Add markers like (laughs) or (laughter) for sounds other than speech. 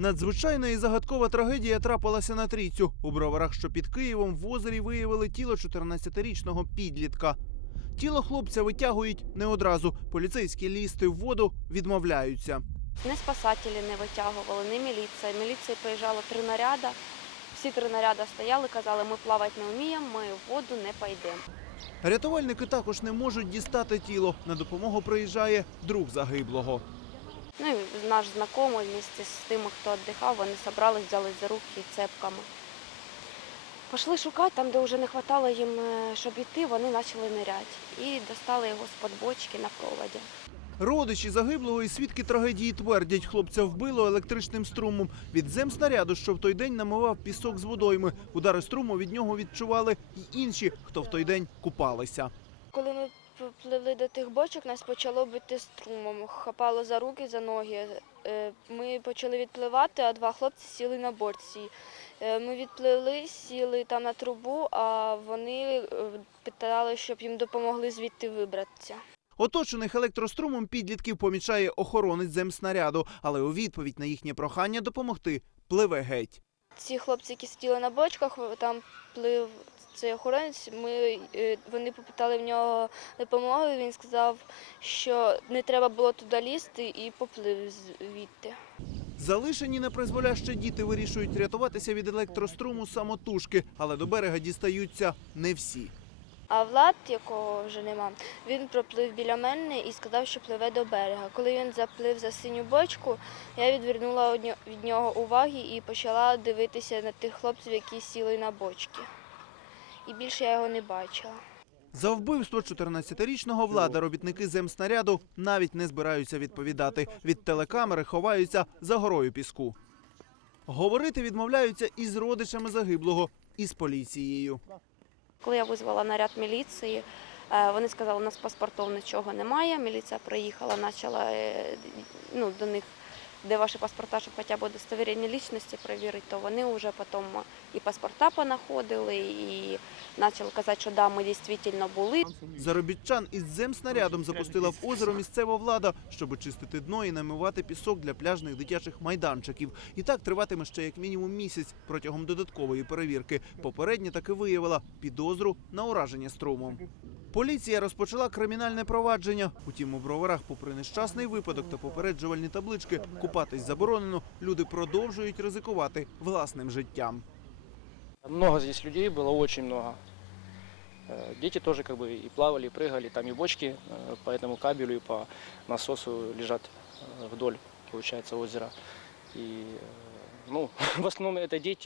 Надзвичайна і загадкова трагедія трапилася на трійцю. У броварах, що під Києвом, в озері виявили тіло 14-річного підлітка. Тіло хлопця витягують не одразу. Поліцейські лізти в воду відмовляються. Не спасателі не витягували, не міліція. Міліція приїжджала три наряди. Всі три наряди стояли, казали, ми плавати не вміємо, ми в воду не пойдемо. Рятувальники також не можуть дістати тіло. На допомогу приїжджає друг загиблого. Ну і наш знайомий вместе з тими, хто віддихав, вони зібрались, взялись за руки цепками. Пішли шукати там, де вже не вистачало їм, щоб йти, вони почали ниряти. І достали його з-під бочки на проводі. Родичі загиблого і свідки трагедії твердять, хлопця вбило електричним струмом. Від земснаряду, що в той день намивав пісок з водойми. Удари струму від нього відчували й інші, хто в той день купалися. Коли ми пливли до тих бочок, нас почало бити струмом, хапало за руки, за ноги. Е, Ми почали відпливати, а два хлопці сіли на борці. Е, Ми відпливли, сіли там на трубу, а вони е, питали, щоб їм допомогли звідти вибратися. Оточених електрострумом підлітків помічає охоронець земснаряду, але у відповідь на їхнє прохання допомогти пливе геть. Ці хлопці, які сиділи на бочках, там плив цей охоронець. Ми, е, вони попитали в нього допомоги. Він сказав, що не треба було туди лізти і поплив звідти. Залишені на призволяще діти вирішують рятуватися від електроструму самотужки, але до берега дістаються не всі. А Влад, якого вже нема, він проплив біля мене і сказав, що пливе до берега. Коли він заплив за синю бочку, я відвернула від нього уваги і почала дивитися на тих хлопців, які сіли на бочки. І більше я його не бачила. За вбивство 14-річного влада робітники земснаряду навіть не збираються відповідати. Від телекамери ховаються за горою піску. Говорити відмовляються і з родичами загиблого, і з поліцією. Коли я визвала наряд міліції, е, вони сказали, у нас паспортів нічого немає. Міліція приїхала, почала е, ну, до них, де ваші паспорта, щоб хоча б удостовірення лічності перевірити, то вони вже потім і паспорта понаходили, і почали казати, що да, ми дійсно були. Заробітчан із земснарядом запустила в озеро місцева влада, щоб очистити дно і намивати пісок для пляжних дитячих майданчиків. І так триватиме ще як мінімум місяць протягом додаткової перевірки. Попередньо таки виявила підозру на ураження струмом. Поліція розпочала кримінальне провадження. Утім, у броварах, попри нещасний випадок та попереджувальні таблички, купатись заборонено. Люди продовжують ризикувати власним життям. Много здесь людей было, очень много. Э, Дети тоже как бы и плавали, и прыгали, там и бочки э, по этому кабелю и по насосу лежат э, вдоль, получается, озера. И, э, ну, (laughs) в основном это дети.